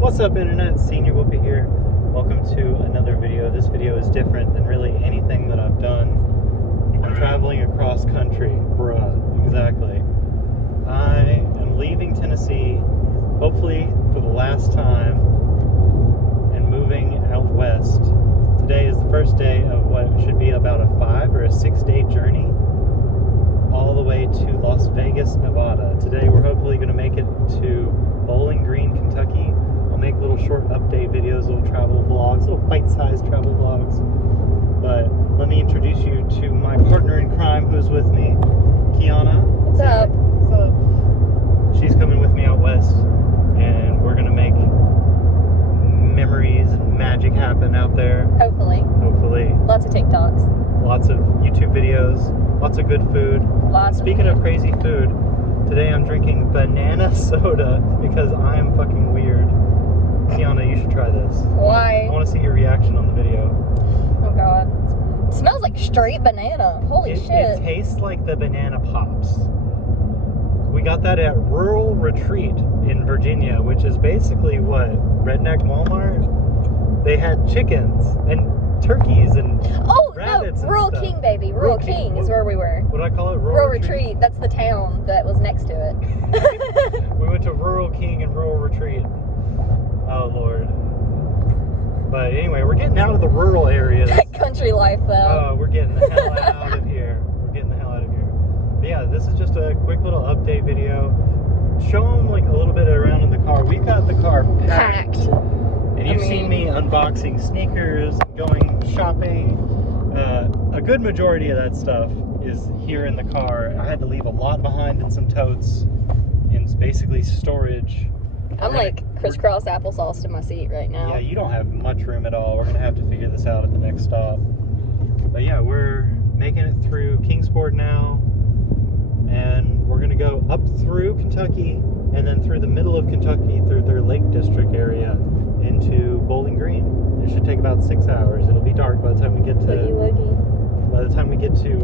What's up, internet? Senior Whoopi here. Welcome to another video. This video is different than really anything that I've done. I'm traveling across country, bruh, exactly. I am leaving Tennessee, hopefully for the last time, and moving out west. Today is the first day of what should be about a 5 or a 6 day journey all the way to Las Vegas, Nevada. Today we're hopefully going to make it to Bowling Green, Kentucky. I'll make little short update videos, little travel vlogs, little bite-sized travel vlogs. But let me introduce you to my partner in crime who's with me, Kiana. What's up? What's up? She's coming with me out west, and we're gonna make memories and magic happen out there. Hopefully. Hopefully. Lots of TikToks. Lots of YouTube videos. Lots of good food. Speaking of crazy food, today I'm drinking banana soda because I'm fucking weird. Kiana, you should try this. Why? I want to see your reaction on the video. Oh god. It smells like straight banana. Holy shit. It tastes like the banana pops. We got that at Rural Retreat in Virginia, which is basically what? Redneck Walmart? They had chickens and turkeys and rabbits. No, Rural stuff. King, baby. Rural King is where we were. What do I call it? Rural Retreat. That's the town that was next to it. We went to Rural King and Rural Retreat. Oh, Lord. But anyway, we're getting out of the rural areas. Country life, though. Oh, we're getting the hell out of here. We're getting the hell out of here. But yeah, this is just a quick little update video. Show them like a little bit around in the car. We've got the car packed. And you've seen me unboxing sneakers, going shopping. A good majority of that stuff is here in the car. I had to leave a lot behind in some totes, in basically storage. I'm like crisscross applesauce to my seat right now. Yeah, you don't have much room at all. We're going to have to figure this out at the next stop. But yeah, we're making it through Kingsport now. And we're going to go up through Kentucky and then through the middle of Kentucky through their Lake District area into Bowling Green. It should take about 6 hours. It'll be dark by the time we get to by the time we get to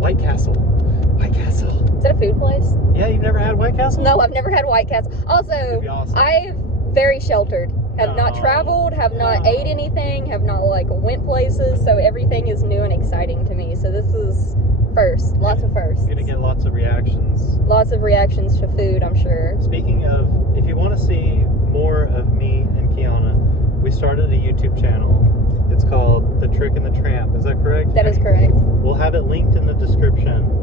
White Castle. White Castle. Is that a food place? Yeah, you've never had White Castle? No, I've never had White Castle. Also, Awesome. I'm very sheltered. Have not traveled, have not ate anything, have not went places, so everything is new and exciting to me. So this is first. Lots of firsts. You're gonna get lots of reactions. Lots of reactions to food, I'm sure. Speaking of, if you want to see more of me and Kiana, we started a YouTube channel. It's called The Trick and The Tramp. Is that correct? That is correct. We'll have it linked in the description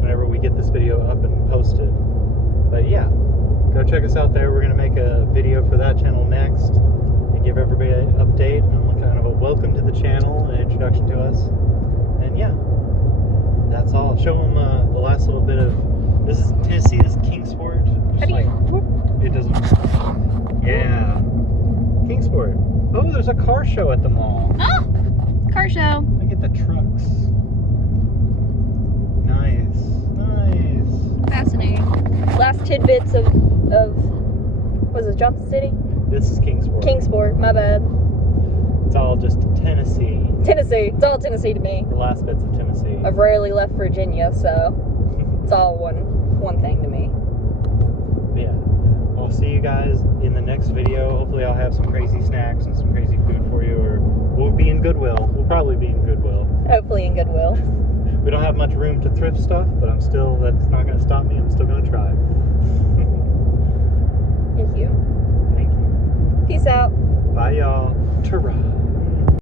whenever we get this video up and posted. But yeah, go check us out there. We're going to make a video for that channel next and give everybody an update and kind of a welcome to the channel and introduction to us. And yeah, that's all. Show them the last little bit of, this is Tennessee, this is Kingsport. Just like, whoop, it doesn't, yeah. Kingsport. Oh, there's a car show at the mall. Oh, car show. Look at the trucks. Nice, nice. Fascinating. Last tidbits of was it Johnson City? This is Kingsport. Kingsport, my bad. It's all just Tennessee. Tennessee. It's all Tennessee to me. The last bits of Tennessee. I've rarely left Virginia, so it's all one thing to me. Yeah. I'll see you guys in the next video. Hopefully I'll have some crazy snacks and some crazy food for you, or we'll be in Goodwill. We'll probably be in Goodwill. Hopefully in Goodwill. We don't have much room to thrift stuff, but that's not going to stop me. I'm still going to try. Thank you. Thank you. Peace out. Bye, y'all. Ta-ra.